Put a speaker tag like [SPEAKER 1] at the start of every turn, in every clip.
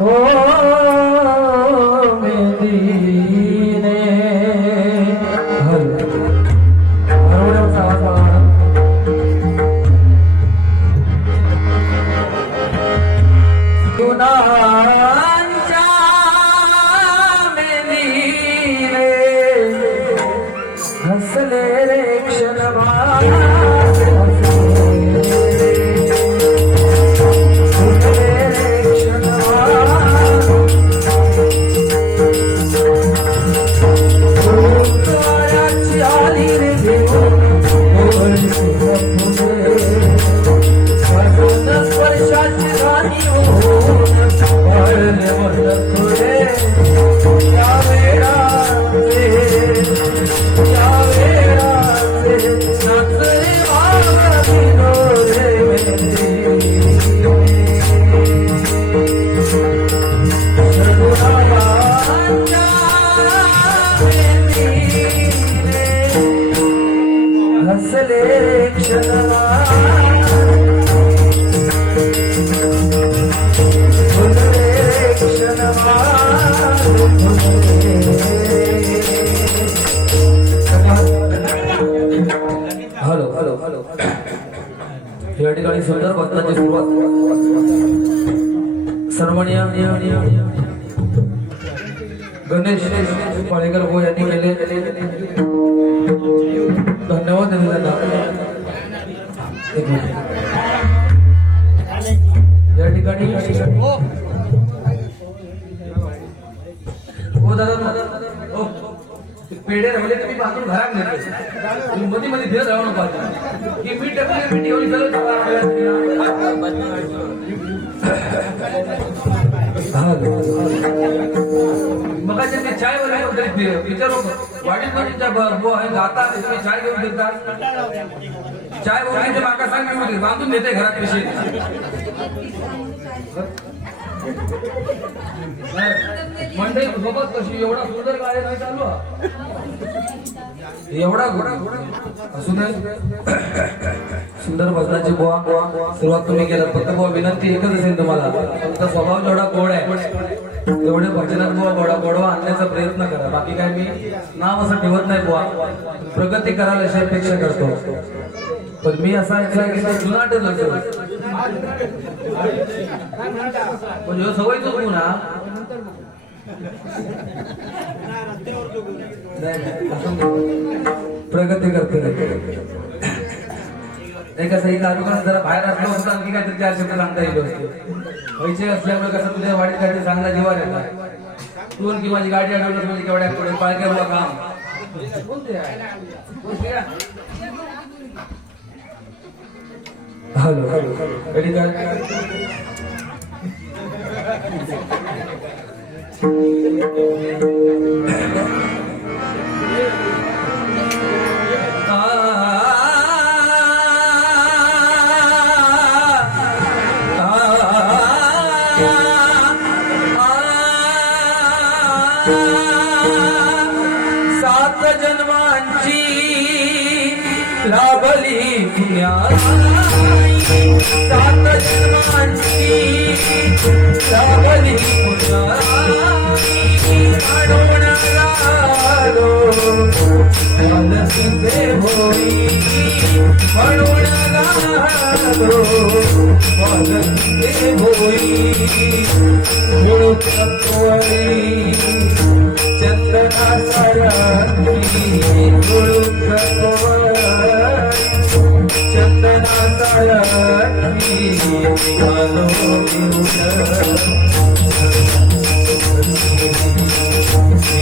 [SPEAKER 1] हो मेदीने गणेश पाळेकर भाऊ यांनी केले. धन्यवाद दिले. त्यांना या ठिकाणी हो दादा दादा हो. पेढे राहिले तर मी बांधून घरात नेते. तुम्ही मध्ये मध्ये फिरत राहू नका की मी टाकली मी ठेवली तर मग ते चाय वगैरे विचारू वाढीत वाढीच्या बो आहे गाता तुम्ही चाय घेऊन देता चाय वगैरे ते माका सांगितलं होते बांधून देते घरात विषयी मंडई सोबत कशी एवढा सुंदर गाडी नाही चालू? एवढा घोडा असू दे सुंदर भजनाची बुवा. सुरुवात तुम्ही केलं. फक्त बुवा विनंती एकच असेल तुम्हाला. तुमचा स्वभाव जेवढा गोड आहे तेवढे भजनात बुवा गोडा गोडवा आणण्याचा प्रयत्न करा. बाकी काय मी नाव असं ठेवत नाही बुवा. प्रगती करायला अशी अपेक्षा करतो. पण मी असा ऐकला की तो जुनाटच असेल पण सवयीच होऊ ना हा नाही, नाही, असं नाही. प्रगती करते नाही कसं इथं अगोदर जरा बाहेर असलो असतो आणखी काहीतरी चार शब्द सांगता येईल असतो पैसे असल्यामुळे कसं तुझ्या वाढीत काहीतरी सांगता जीवा येतात. तू की माझी गाडी अडवलं म्हणजे केवढ्या पुढे पाळक्या मला काम. हॅलो हॅलो रेडी काय सात जन्मांची लाभली सात जन्मांची लाभली पुण्याई अडवण्याला आलो मनसिते होई म्हणून गालो मनसिते होई गुरु तत्वरी चंदना सारंगी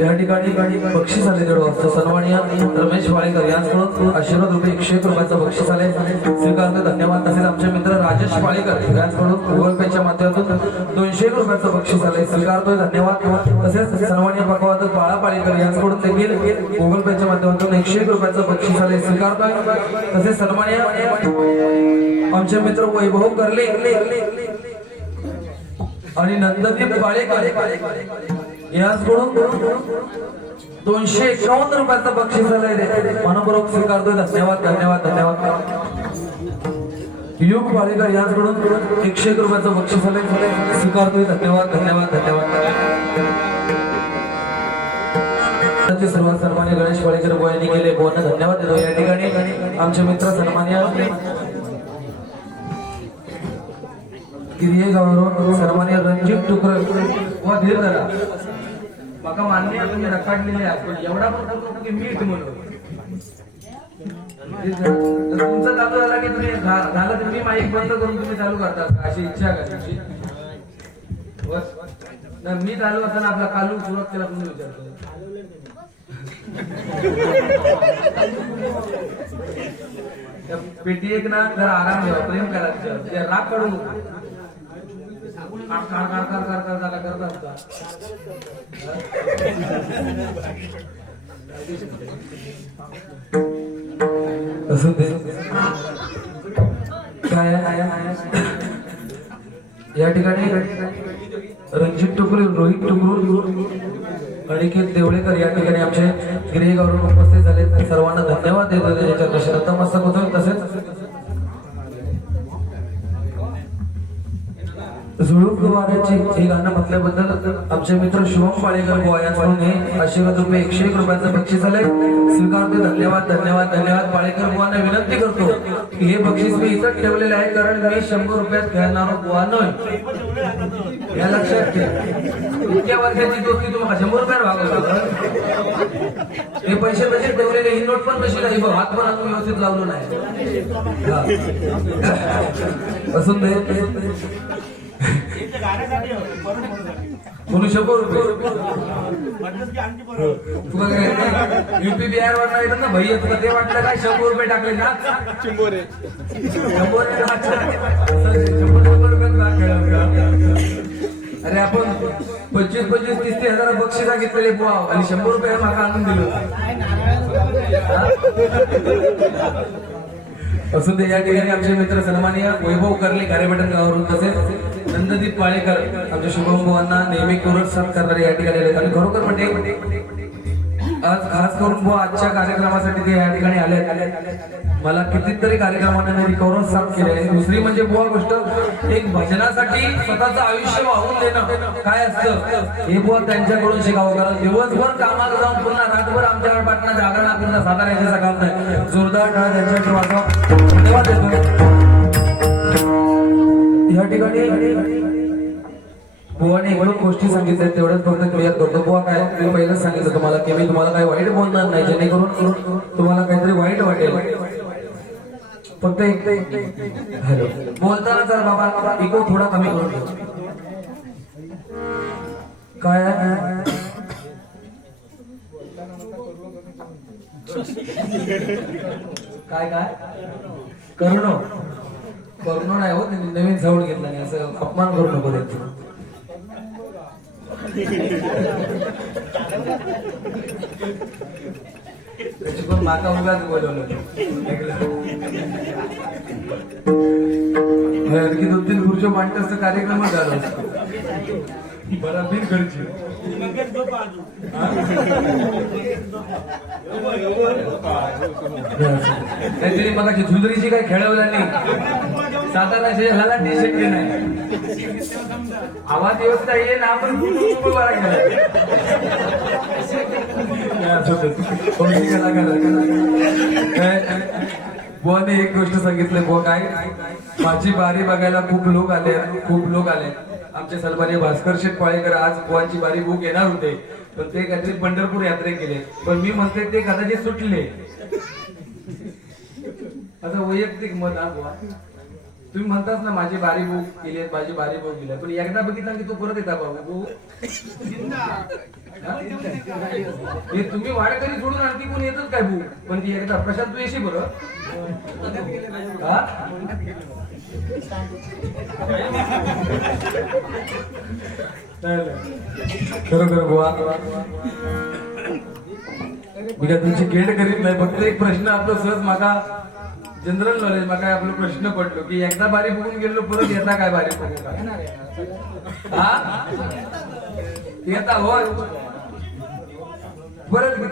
[SPEAKER 1] या ठिकाणी बक्षीस आले दीड वाजता. सन्माननीय रमेश वाळेकर यांच्याकडून आशीर्वाद रुपये एकशे एक रुपयाचं बक्षीस आले. स्वीकारते धन्यवाद. तसेच आमचे मित्र राजेश पाळेकर यांच्याकडून गुगल पेच्या माध्यमातून दोनशे एक रुपयाचं बक्षीस आले. स्वीकारतोय धन्यवाद. तसेच सन्माननीय पकवादक बाळा पाळेकर यांच्याकडून देखील गुगल पेच्या माध्यमातून एकशे एक रुपयाचं बक्षीस आले. स्वीकारतोय तसेच सन्माननीय आमचे मित्र वैभव करले आणि नंददीप बाळेकर याचकडून दोनशे एकावन्न रुपयाचं बक्षीस आलंय मनपूर्वक स्वीकारतोय धन्यवाद धन्यवाद धन्यवाद. युग पालिका याचकडून एकशे एक रुपयाचं बक्षीस आलंय. स्वीकारतोय धन्यवाद धन्यवाद धन्यवाद. सर्वात सन्मान्य गणेश वाडेकर यांनी केले बोलणं धन्यवाद देतो या ठिकाणी. आमचे मित्र सन्मान्य किरिये गौरव सर्वांनी रणजित टुकर व धीर धरा. माका मान्य तुम्ही रखाडलेले आहात पण एवढा पण नको की मीठ म्हणून. तर तुमचं चालू झाला की तुम्ही झालं तर मी माईक बंद करून तुम्ही चालू करता अशी इच्छा का तुमची? बस. मी चालू असताना आपला कालू सुरुवात केला तुम्ही विचारतो. पेटी एक ना जरा आराम घ्यावा प्रेम करा राग काढू नका कार कार कार कार कार झाला करत असता असं ते काय या ठिकाणी रणजित टुकरे रोहित टुकरू अनिकेत देवळेकर या ठिकाणी आमचे गिरेगावरून उपस्थित झाले. सर्वांना धन्यवाद देतो त्याच्या कसे नतमस्तक होतो तसेच झुळूक वाऱ्याची हे गाणं म्हटल्याबद्दल आमचे मित्र शुभम पाळेकर गोवा यांकडून हे आशीर्वाद रुपये एकशे एक रुपयाचं बक्षीस आलंय. स्वीकारतो धन्यवाद धन्यवाद धन्यवाद. पाळेकर बुवांना विनंती करतो की हे बक्षीस मी इथं ठेवलेलं आहे कारण मी शंभर रुपयात घेणार बुवा नव्हे या लक्षात ठेव. इतक्या वर्षाची दोस्ती तुम्हाला शंभर रुपयात भागवतो. हे पैसे पैसे ठेवलेले ही नोट पण कशी नाही बघ हात पण आम्ही व्यवस्थित लावलो नाही. असून म्हणून शंभर रुपये तुला युपी बिहार वर येतात ना भैया तुला ते वाटलं काय? शंभर रुपये टाकले ना? शंभर. अरे आपण पंचवीस पंचवीस तीस तीस हजार बक्षिसा घेतलेले बुवा आणि शंभर रुपये मागा आणून दिलं. असून ते या ठिकाणी आमचे मित्र सन्माननीय वैभव करले कार्यपटन गावावरून तसेच. नंददीप पाळेकर आमच्या शुभम भावांना नेहमी कोरट साथ करणारे या ठिकाणी आले आणि खरोखर म्हणजे आज खास करून आजच्या कार्यक्रमासाठी ते या ठिकाणी आले मला कितीतरी कार्यक्रमांना कौरव साथ केले आणि दुसरी म्हणजे बुवा गोष्ट एक भजनासाठी स्वतःचं आयुष्य वाहून देणं. काय असतं? हे बुवा त्यांच्याकडून शिकावं. कारण दिवसभर कामाला जाऊन पुन्हा रातभर आमच्या पाटणा जागरण आपल्याला सातारा यायचं काम नाही. जोरदार टाळा त्यांच्याकडे वाजवा धन्यवाद देतो. या ठिकाणी बुवाने एक दोन गोष्टी सांगितल्या तेवढ्याच फक्त क्लिअर करतो बुवा काय मी पहिलंच सांगितलं तुम्हाला की मी तुम्हाला काही वाईट बोलणार नाही जेणेकरून तुम्हाला काहीतरी वाईट वाटेल. फक्त एक हॅलो. बोलताना जर बाबा इको थोडा कमी करून ठेव. काय? काय काय? करुण करुण नाही हो त्यांनी नवीन सवड घेतला नाही असं अपमान करू नको त्यांचा. त्याची पण माता मुलाच बोलवलं आणखी दोन तीन खुर्च्या मांडताचा कार्यक्रम झाला बरा बिन खर्ची काहीतरी मला झुंजरीची काही खेळवलं नाही सातारा झाला टी शर्ट नाही. आवाज व्यवस्था येईल ना आपण खूप बुवाने एक गोष्ट सांगितली बुवा काय? माझी बारी बघायला खूप लोक आले खूप लोक आले. आमचे सन्मान्य भास्कर शेठ पाळेकर आज बुवांची बारी बुक येणार होते. पण ते काहीतरी पंढरपूर यात्रेत गेले पण मी म्हणते ते कदाचित सुटले. असं वैयक्तिक मत हा बुवा तुम्ही म्हणताच ना माझी बारी बुक केली माझी बारी बुक केली पण एकदा बघितला की तू परत येता बाबू हे? तुम्ही वाडेकरी सोडून आणखी कोण येतच काय बुक पण ती एकदा प्रशांत तू येशी बरं खरोखर बुवा. मी काय तुमची गेट करीत नाही फक्त एक प्रश्न आपलं सहज माका जनरल नॉलेज माका आपला प्रश्न पडलो की एकदा बारी बघून गेलो परत येता काय बारी बघून? हा? येता होय. परत की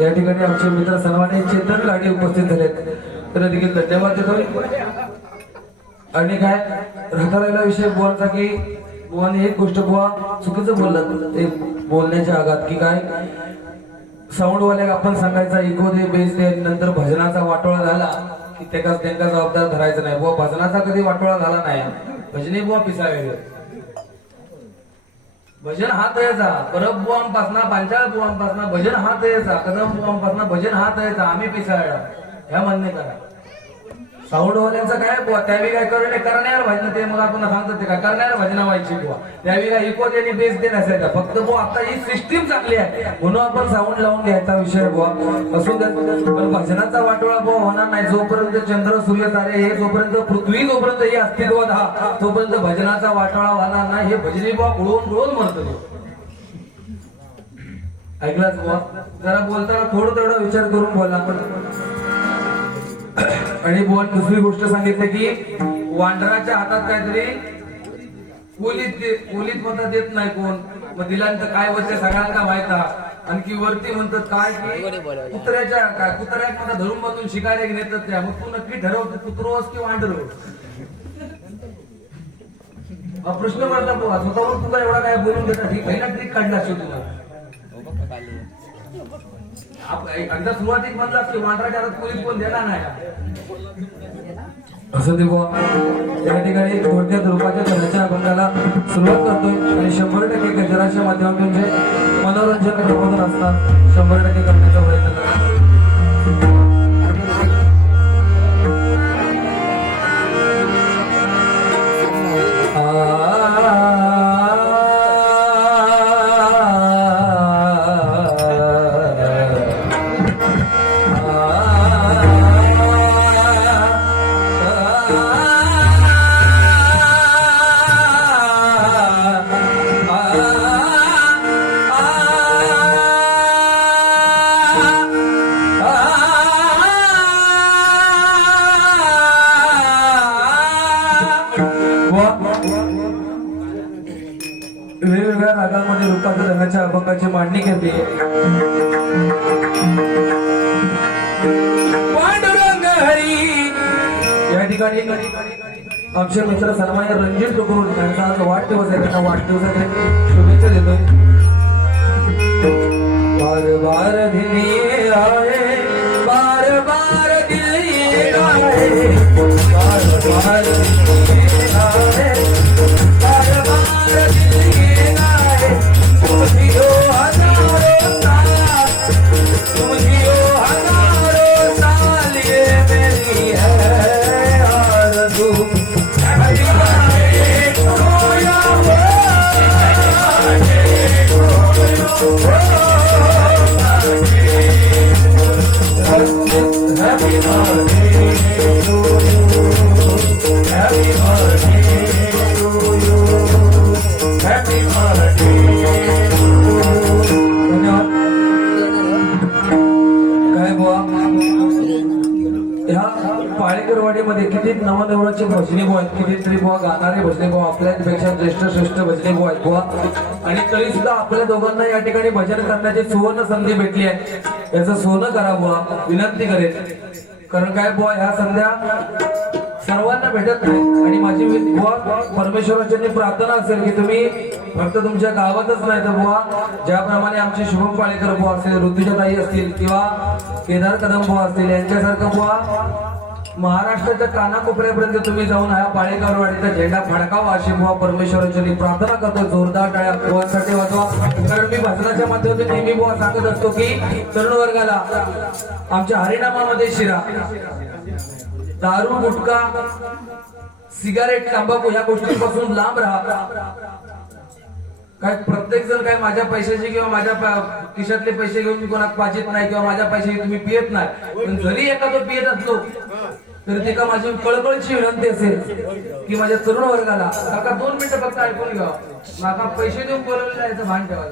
[SPEAKER 1] या ठिकाणी आमचे मित्र सर्वांनी चेतन लाडे उपस्थित झालेत. तर देखील धन्यवाद देतो. आणि काय राहता विषय बोलायचा की बुवाने एक गोष्ट बुवा चुकीचं बोललं ते बोलण्याच्या आघात की काय? साऊंडवाल्या आपण सांगायचा इको दे बेस दे नंतर भजनाचा वाटोळा झाला की त्याकाच त्यांना जबाबदार धरायचा नाही. बुवा भजनाचा कधी वाटोळा झाला नाही. भजने बुवा पिसावे. भजन हा तयाचा परब बुवांपासना पांचाळ बुवांपासना भजन हा तयाचा कदम बुवांपासना भजन हा तयाचा आम्ही पिसाळला. ह्या मान्य करा. साऊंडवाल्यांचं काय बुवा? त्यावेळी काय करणे करण्यावर भजन ते मग आपण सांगतात ते काय? करण्यावर भजना व्हायची बुवा. त्यावेळी काय इको देणे बेस दे नसायचा फक्त बुवा आता ही सिस्टीम चांगली आहे. म्हणून आपण साऊंड लावून घ्यायचा विषय बुवा. असू द्या. पण भजनाचा वाटोळा बुवा होणार नाही. जोपर्यंत चंद्र सूर्य तारे हे जोपर्यंत पृथ्वी जोपर्यंत हे अस्तित्वात हा तोपर्यंत भजनाचा वाटोळा होणार नाही. हे भजनी बुवा गुळून गुळून म्हणतो ऐकलाच बुवा? जरा बोलताना थोडं थोडं विचार करून बोला. पण आणि बुवा दुसरी गोष्ट सांगितली की वांडराच्या हातात काहीतरी दे- पोलीस म्हणतात देत नाही कोण. मग दिल्यानंतर काय होते सगळ्यांना माहिता आणखी वरती म्हणतात काय की कुत्र्याच्या काय कुत्र्याक मला धरून बंधून शिकायला नेतात त्या. मग तू नक्की ठरवतो कुत्रोस की वांडर? हा प्रश्न पडला स्वतःवर तुला एवढा काय बोलून देतात ही पहिला ट्रिक काढला असेल तुला. आप- एकदा सुरुवातीक म्हटलं की वांडराच्या हातात पोलीस कोण देणार नाही. असं ते या ठिकाणी थोडक्यात रूपाच्या चर्चा अभंगाला सुरुवात करतोय. आणि शंभर टक्के गजराच्या माध्यमातून जे मनोरंजन प्रबोधन असतात शंभर टक्के करण्याचा प्रयत्न त्यांचा आज वाढदिवस आहे. त्यांना वाढदिवसाच्या शुभेच्छा देतोय. बार बार दिली ये आए बार बार दिली ये आए बार बार दिली ये आए पाळेकरवाडीमध्ये किती नवनवराचे भजनी बुवा आहेत कितीतरी बुवा गाणारे भजनी बुवा आपल्यापेक्षा ज्येष्ठ श्रेष्ठ भजनी बुवा आहेत बुवा. आणि तरी सुद्धा आपल्या दोघांना या ठिकाणी भजन करण्याची सुवर्ण संधी भेटली आहे. याचं सोनं करा बुवा विनंती करेन. कारण काय बुवा ह्या संध्या सर्वांना भेटत नाही. आणि माझी बुवा परमेश्वराची प्रार्थना असेल की तुम्ही फक्त तुमच्या गावातच नाही तर बुवा ज्याप्रमाणे आमचे शुभम पाळेकर बुवा असतील ऋतुजा ताई असतील किंवा केदार कदम बुवा असतील यांच्यासारखं बुवा महाराष्ट्राच्या कानाकोपऱ्यापर्यंत तुम्ही जाऊन हा पाळेकरवाडीचा झेंडा फडकावा अशी बुवा परमेश्वराची प्रार्थना करतो. जोरदार टाळ्या बुवासाठी वाजवा. कारण मी भजनाच्या माध्यमातून नेहमी बुवा सांगत असतो की तरुण वर्गाला आमच्या हरिनामामध्ये शिरा दारू गुटखा सिगारेट तंबाखू ह्या गोष्टींपासून लांब राहा. काय प्रत्येक जण काय माझ्या पैशाचे किंवा माझ्या खिशातले पैसे घेऊन मी कोणाक पाचित नाही किंवा माझ्या पैशाचे तुम्ही पियत नाही. पण जरी एखादं पियत असलो तरी ते का माझी कळकळीची विनंती असेल की माझ्या तरुण वर्गाला काका दोन मिनिटं फक्त ऐकून घ्या. माका पैसे देऊन बोलवलेलं आहे याचं भान ठेवा?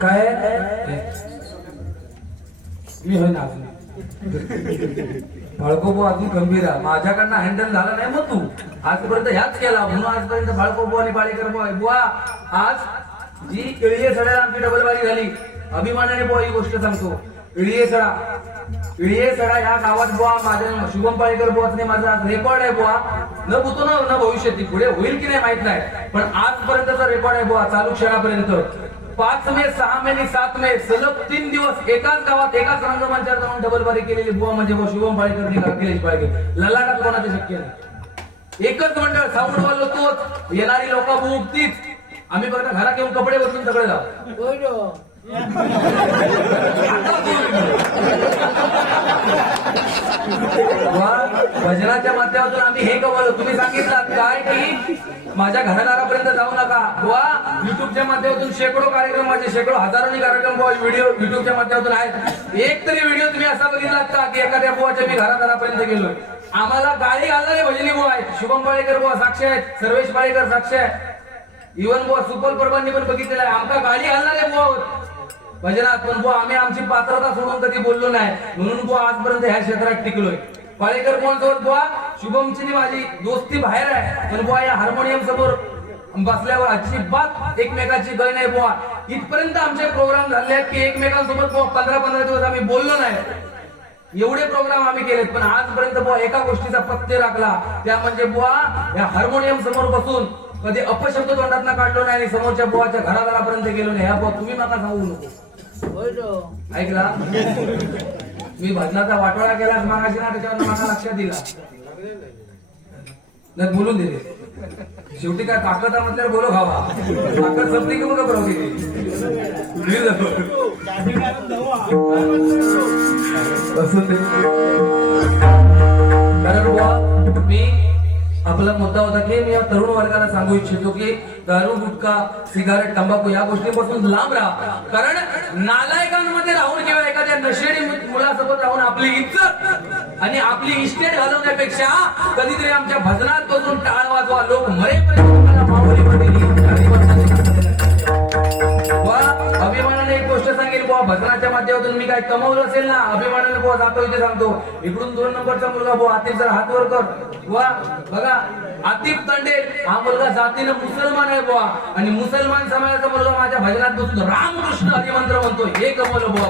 [SPEAKER 1] काय? मी होय ना बाळकोबो अजून गंभीर आहे. माझ्याकडनं हँडल झाला नाही मग तू. आजपर्यंत ह्याच केला. म्हणून आजपर्यंत बाळकोबो आणि बाळेकर बुवा बुवा आज जी इळीये सड्याला आमची डबलबारी झाली. अभिमानाने बुवा ही गोष्ट सांगतो. इळिये सडा. इळिये सडा ह्या गावात बुवा माझ्या शुभम पाळेकर बुवाचने माझा रेकॉर्ड आहे बुवा. न बुतो ना न भविष्यात पुढे होईल की नाही माहीत नाही. पण आजपर्यंतचा रेकॉर्ड आहे बुवा चालू क्षणापर्यंत. पाच मे सहा मे आणि सात मे सलग तीन दिवस एकाच गावात एकाच रंगमंचावर जाऊन डबल बारी केलेली बुवा म्हणजे बुवा शुभम पाळेकर अखिलेश पाळेकर. ललाटात कोणाचे शक्य नाही. एकच मंडळ साऊंड वालो तोच. येणारी लोक तीच आम्ही फक्त घरात येऊन कपडे बदलून सगळे जाऊ. भजनाच्या माध्यमातून आम्ही हे कमवलं तुम्ही सांगितलं काय की माझ्या घरदारापर्यंत जाऊ नका. वा युट्यूबच्या माध्यमातून शेकडो कार्यक्रम माझे शेकडो हजारोनी कार्यक्रम बुवा व्हिडिओ युट्यूबच्या माध्यमातून आहेत. एक तरी व्हिडिओ तुम्ही असा बघितलात का की एखाद्या बुवाच्या मी घरादारापर्यंत गेलोय? आम्हाला गाडी घालणारे भजनी बुवा आहेत. शुभम पाळेकर बुवा साक्ष आहेत. सर्वेश पाळेकर साक्ष आहेत. इवन बुवा सुपर परबांनी पण बघितलेलं आहे. आमका गाळी घालणारे बुवा म्हणजे ना पण बुवा आम्ही आमची पात्रता सोडून कधी बोललो नाही. म्हणून बुवा आजपर्यंत ह्या क्षेत्रात टिकलोय. पाळेकर कोणसोबत बुवा शुभमची माझी दोस्ती बाहेर आहे. पण बुवा या हार्मोनियम समोर बसल्यावर अजिबात एकमेकाची गय नाही बुवा. इथपर्यंत आमचे प्रोग्राम झाले आहेत की एकमेकांसोबत बुवा पंधरा पंधरा दिवस आम्ही बोललो नाही. एवढे प्रोग्राम आम्ही केलेत पण आजपर्यंत बुवा एका गोष्टीचा पत्ते राखला. त्या म्हणजे बुवा या हार्मोनियम समोर बसून कधी अपशब्द तोंडात काढलो नाही आणि समोरच्या बुवाच्या घरादारापर्यंत गेलो नाही. ह्या बुवा तुम्ही मला सांगू नको. ऐकला? मी भजनाचा वाटोळा केलाच मागाशी ना त्याच्यावर माझा लक्षात दिला. नाही बोलून दिले शेवटी काय ताकद आहे म्हटल्यावर बोलो खावा ताकद संपली की बघा बरोबर असं ते. कारण बुवा मी आपला मुद्दा होता की मी या तरुण वर्गाला सांगू इच्छितो की दारू गुटखा सिगारेट तंबाखू या गोष्टीपासून लांब राहा. कारण नालायकांमध्ये राहून किंवा एखाद्या नशेडी मुलासोबत राहून आपली इज्जत आणि आपली इस्टेट घालवण्यापेक्षा कधीतरी आमच्या भजनात बसून टाळ वाजवा लोक मरेपर्यंत सांगेल माध्यमातून मी काय कमवलं असेल ना? अभिमानाने बुवा जातो इथे सांगतो. इकडून दोन नंबरचा मुलगा बुवा आतिफ जर हात वर कर. बुवा बघा आतिफ तंडेल हा मुलगा जातीनं मुसलमान आहे बुवा. आणि मुसलमान समाजाचा मुलगा माझ्या भजनात बसून रामकृष्ण हरिमंत्र म्हणतो हे कमवलं बुवा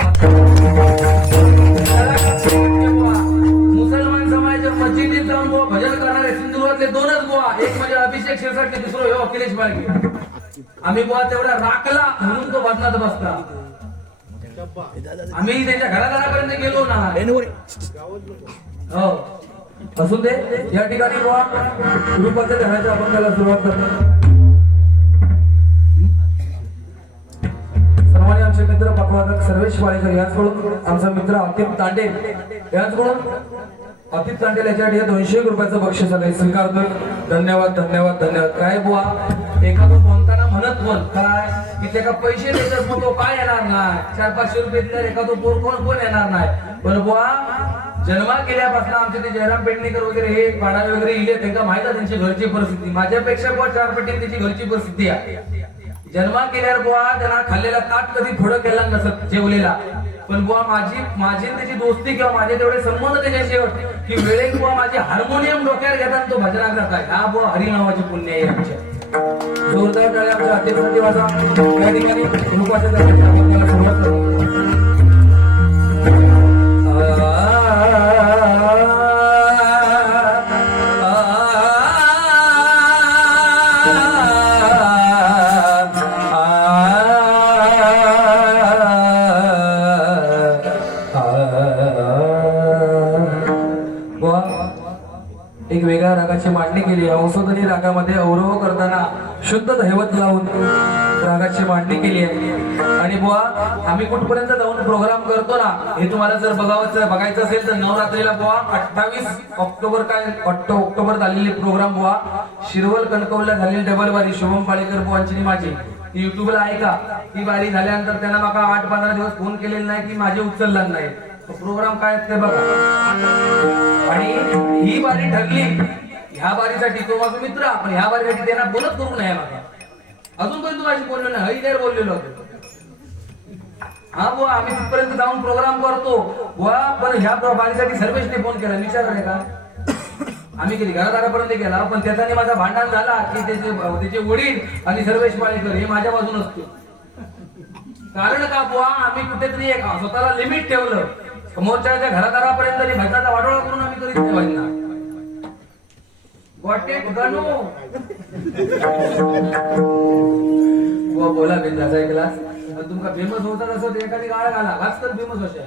[SPEAKER 1] मुसलमान समाजाच्या मस्जिदीत जाऊन बुवा भजन करणारे सिंधुदुर्गातले दोनच बुवा. एक म्हणजे अभिषेक शिरसाट दुसरं हे अखिलेश बाळगे. आम्ही बुवा तेवढा राखला म्हणून तो भजनात बसला. आम्ही त्यांच्या घराघरापर्यंत गेलो ना. हो. असून दे या ठिकाणी बुवा गुरुपाच्या घराच्या अभंगाला सुरुवात करतो. सर्वांनी आमचे मित्र पकवादक सर्वेश वाळेकर याचकडून आमचा मित्र अतिप तांडे याचकडून तांडेल याच्यासाठी हे दोनशे रुपयाचं बक्षीस आलंय. स्वीकारतोय. धन्यवाद धन्यवाद धन्यवाद. काय बुवा? एखादं बोलताना म्हणत काय? तिथे का पैसे देतात मग तो काय येणार नाही? चार पाचशे रुपये दिल्यावर एखादं पोर कोण कोण येणार नाही? पण बुवा जन्मा केल्यापासून आमचे ते जयराम पेडणेकर वगैरे हे पाडावे वगैरे इले त्यांना माहीत आहे त्यांची घरची परिस्थिती? माझ्यापेक्षा बुवा चार पटीने त्याची घरची परिस्थिती आहे. जन्मा केल्यावर बुवा त्यांना खाल्लेला ताट कधी थोडं केला नसत जेवलेला. पण बुवा माझी माझी त्याची दोस्ती किंवा माझे तेवढे संबंध त्याच्याशी वाटते की वेळेत बुवा माझे हार्मोनियम डोक्यावर घेतात तो भजनात जातात हा बुवा हरी नावाची पुण्य आहे आमच्या. जोरदार टाळ्या आमच्या अध्यक्षांची वाजा. या ठिकाणी रागाची मांडणी केली. औषधनी रागामध्ये अवरोह करताना शुद्ध दैवत लावून रागाची मांडणी केली आहे. आणि बुवा आम्ही कुठपर्यंत जाऊन प्रोग्राम करतो ना हे तुम्हाला जर बघावं बघायचं असेल तर नवरात्रीला बुवा अठ्ठावीस ऑक्टोबर काय ऑक्टो ऑक्टोबर झालेले प्रोग्राम बुवा. शिरवल कणकवलीला झालेली डबल बारी. शुभम पाळेकर बुवांची माझी. ती युट्यूबला आहे का? ती बारी झाल्यानंतर त्यांना मला आठ पंधरा दिवस फोन केलेला नाही की माझे उचलला नाही. प्रोग्राम काय असते ते बघा. आणि ही बारी ठरली. ह्या बारीसाठी तो माझा मित्र आपण ह्या बारीसाठी त्यांना बोलत करू नये मला अजूनपर्यंत माझी बोललो नाही हई बोललेलो. हा बुवा आम्ही तिथपर्यंत जाऊन प्रोग्राम करतो. बुवा पण ह्या बारीसाठी सर्वेशने फोन केला. विचारले का? आम्ही केली घरादारापर्यंत गेला पण त्याच्याने माझा भांडण झाला की त्याचे त्याचे वडील आणि सर्वेश माळेकर हे माझ्या बाजून असतो कारण का बुवा आम्ही कुठेतरी एक स्वतःला लिमिट ठेवलं. समोरच्या घरादारापर्यंत आणि भजनाचा वाडोळा करून आम्ही करीत नाही भजना गणू बुवा बोला बिंदाचा एक ग्लास. आणि तुमका फेमस होता तसं ते एखादी गाळा घाला. वाच तर फेमस होत्या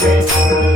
[SPEAKER 1] जय शोभे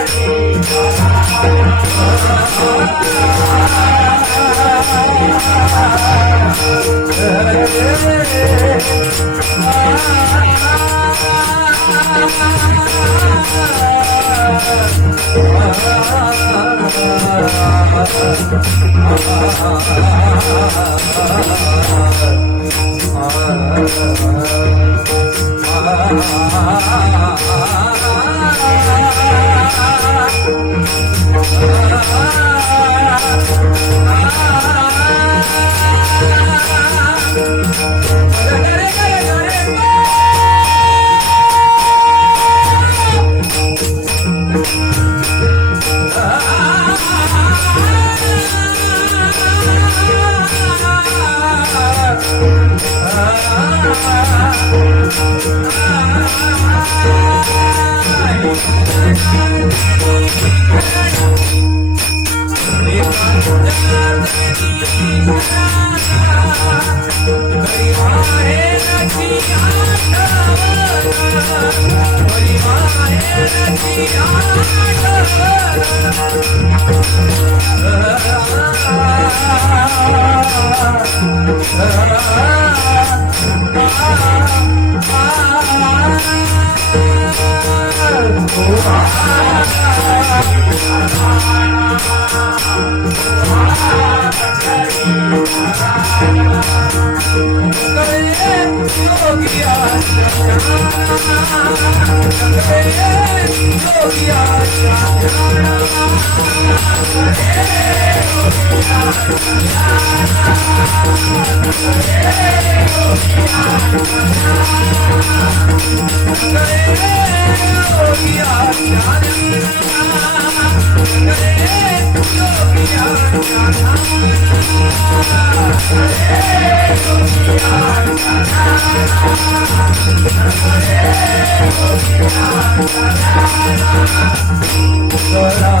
[SPEAKER 1] Ah Oh, yeah.
[SPEAKER 2] Hola.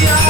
[SPEAKER 2] Yeah.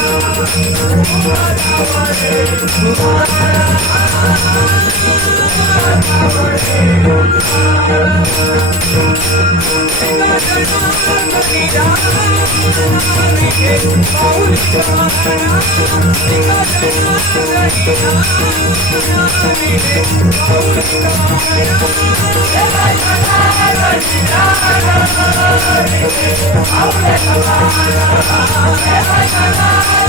[SPEAKER 2] I'm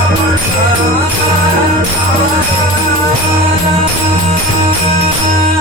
[SPEAKER 2] Thank you.